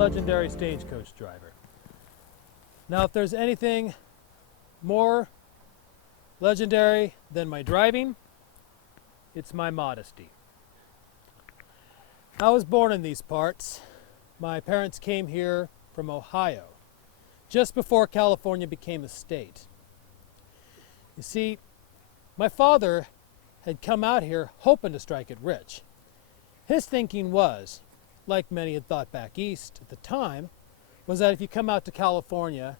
legendary stagecoach driver. Now, if there's anything more legendary than my driving, it's my modesty. I was born in these parts. My parents came here from Ohio, just before California became a state. You see, my father had come out here hoping to strike it rich. His thinking was, like many had thought back east at the time, was that if you come out to California,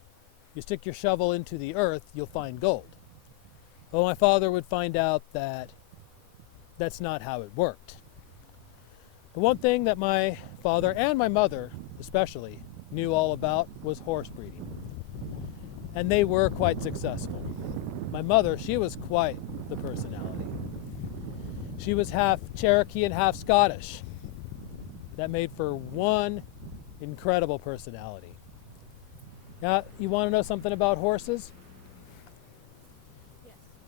you stick your shovel into the earth, you'll find gold. Well, my father would find out that that's not how it worked. The one thing that my father and my mother especially knew all about was horse breeding. And they were quite successful. My mother, she was quite the personality. She was half Cherokee and half Scottish. That made for one incredible personality. Now, you want to know something about horses?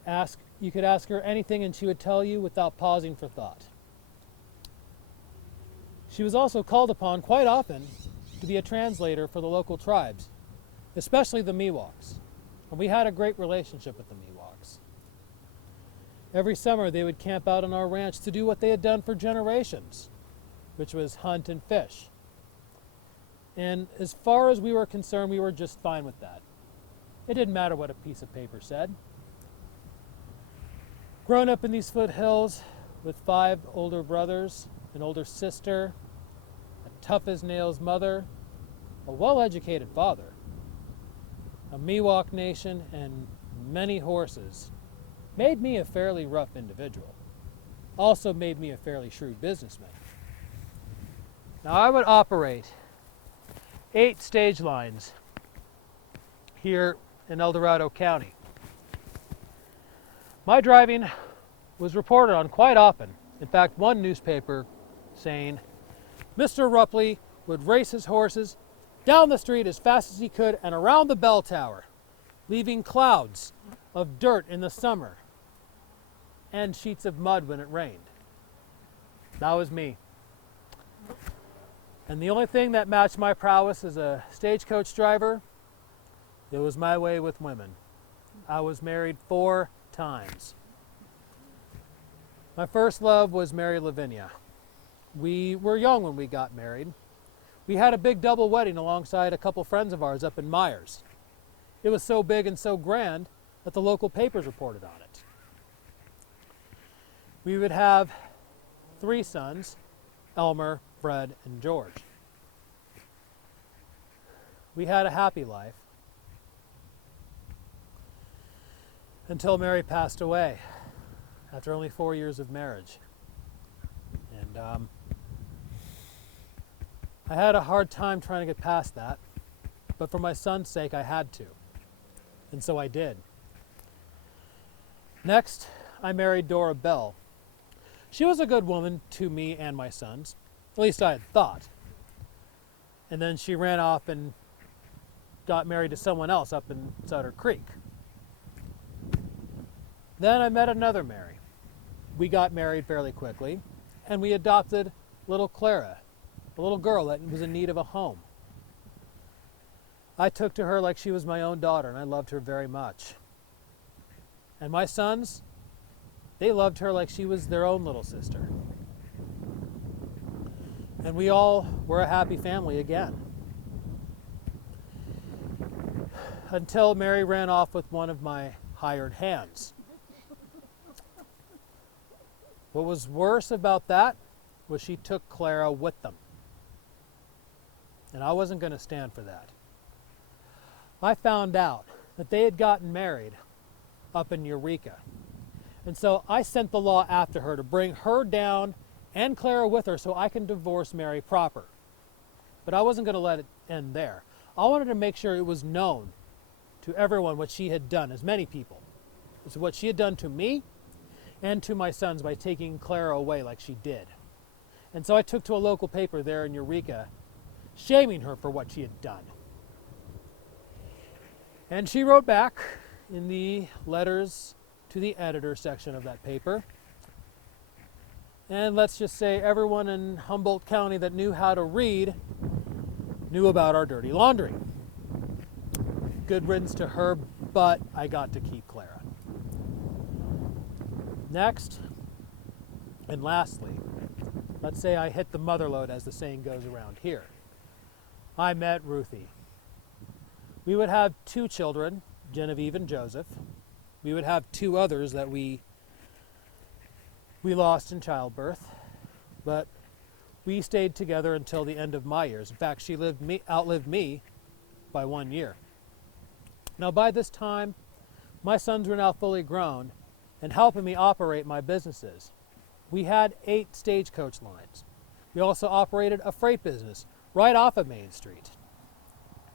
Yes. You could ask her anything and she would tell you without pausing for thought. She was also called upon quite often to be a translator for the local tribes, especially the Miwoks. And we had a great relationship with the Miwoks. Every summer they would camp out on our ranch to do what they had done for generations, which was hunt and fish. And as far as we were concerned, we were just fine with that. It didn't matter what a piece of paper said. Growing up in these foothills with 5 older brothers, an older sister, a tough-as-nails mother, a well-educated father, a Miwok nation, and many horses made me a fairly rough individual. Also made me a fairly shrewd businessman. Now, I would operate 8 stage lines here in El Dorado County. My driving was reported on quite often. In fact, one newspaper saying Mr. Rupley would race his horses down the street as fast as he could and around the bell tower, leaving clouds of dirt in the summer and sheets of mud when it rained. That was me. And the only thing that matched my prowess as a stagecoach driver, it was my way with women. I was married 4 times. My first love was Mary Lavinia. We were young when we got married. We had a big double wedding alongside a couple friends of ours up in Myers. It was so big and so grand that the local papers reported on it. We would have 3 sons, Elmer, Fred, and George. We had a happy life until Mary passed away after only 4 years of marriage. And I had a hard time trying to get past that, but for my son's sake I had to, and so I did. Next, I married Dora Bell. She was a good woman to me and my sons, at least I had thought. And then she ran off and got married to someone else up in Sutter Creek. Then I met another Mary. We got married fairly quickly, and we adopted little Clara, a little girl that was in need of a home. I took to her like she was my own daughter, and I loved her very much. And my sons, they loved her like she was their own little sister. And we all were a happy family again. Until Mary ran off with one of my hired hands. What was worse about that was she took Clara with them. And I wasn't going to stand for that. I found out that they had gotten married up in Eureka. And so I sent the law after her to bring her down and Clara with her so I can divorce Mary proper. But I wasn't going to let it end there. I wanted to make sure it was known to everyone what she had done, as many people. It's what she had done to me and to my sons by taking Clara away like she did. And so I took to a local paper there in Eureka, shaming her for what she had done. And she wrote back in the letters to the editor section of that paper. And let's just say everyone in Humboldt County that knew how to read knew about our dirty laundry. Good riddance to her, but I got to keep Clara. Next, and lastly, let's say I hit the mother lode, as the saying goes around here. I met Ruthie. We would have 2 children, Genevieve and Joseph. We would have 2 others that we lost in childbirth, but we stayed together until the end of my years. In fact, she outlived me by 1 year. Now, by this time, my sons were now fully grown and helping me operate my businesses. We had 8 stagecoach lines. We also operated a freight business right off of Main Street.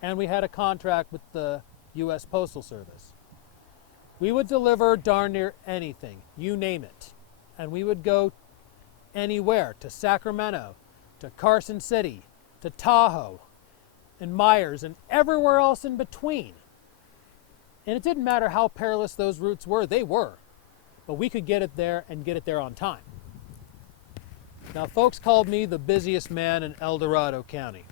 And we had a contract with the U.S. Postal Service. We would deliver darn near anything, you name it. And we would go anywhere, to Sacramento, to Carson City, to Tahoe, and Myers, and everywhere else in between. And it didn't matter how perilous those routes were, they were. But we could get it there and get it there on time. Now, folks called me the busiest man in El Dorado County.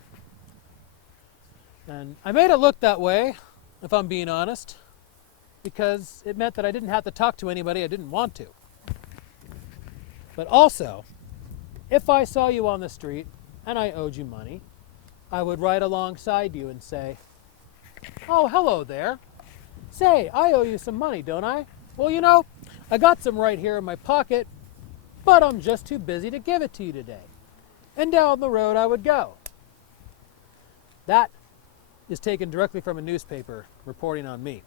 And I made it look that way, if I'm being honest, because it meant that I didn't have to talk to anybody I didn't want to. But also, if I saw you on the street and I owed you money, I would ride alongside you and say, "Oh, hello there. Say, I owe you some money, don't I? Well, you know, I got some right here in my pocket, but I'm just too busy to give it to you today." And down the road I would go. That is taken directly from a newspaper reporting on me.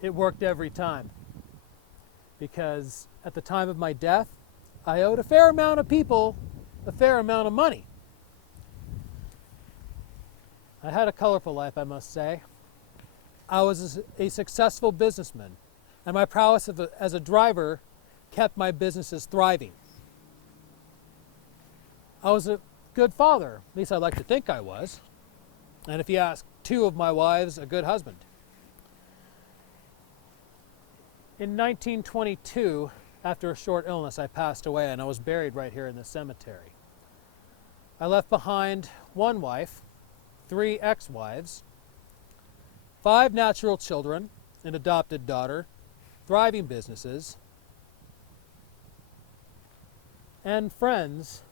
It worked every time, because at the time of my death, I owed a fair amount of people a fair amount of money. I had a colorful life, I must say. I was a successful businessman, and my prowess as a driver kept my businesses thriving. I was a good father, at least I'd like to think I was. And if you ask 2 of my wives, a good husband. In 1922, after a short illness, I passed away and I was buried right here in the cemetery. I left behind 1 wife, 3 ex-wives, 5 natural children, an adopted daughter, thriving businesses, and friends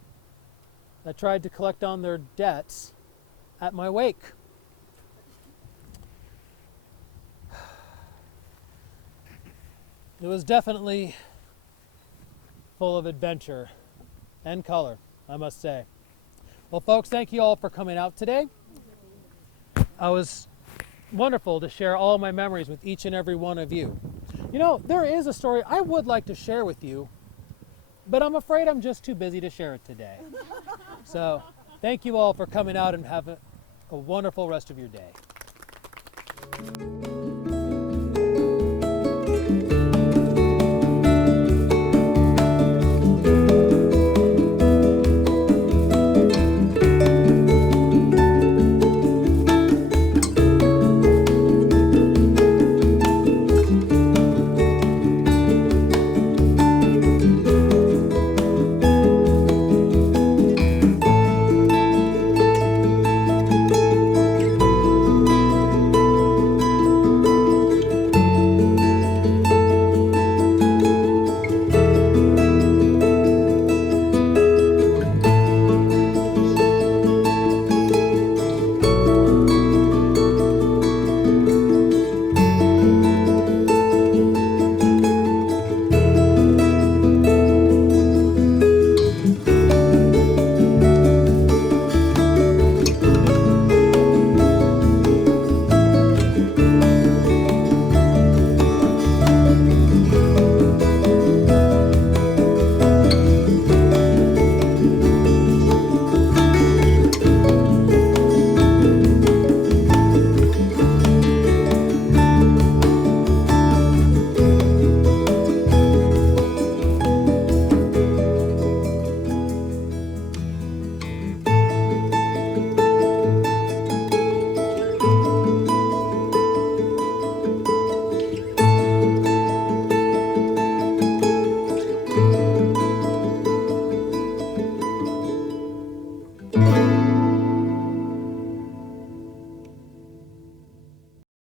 that tried to collect on their debts at my wake. It was definitely full of adventure and color, I must say. Well, folks, thank you all for coming out today. It was wonderful to share all my memories with each and every one of you. You know, there is a story I would like to share with you, but I'm afraid I'm just too busy to share it today. So, thank you all for coming out and have a wonderful rest of your day.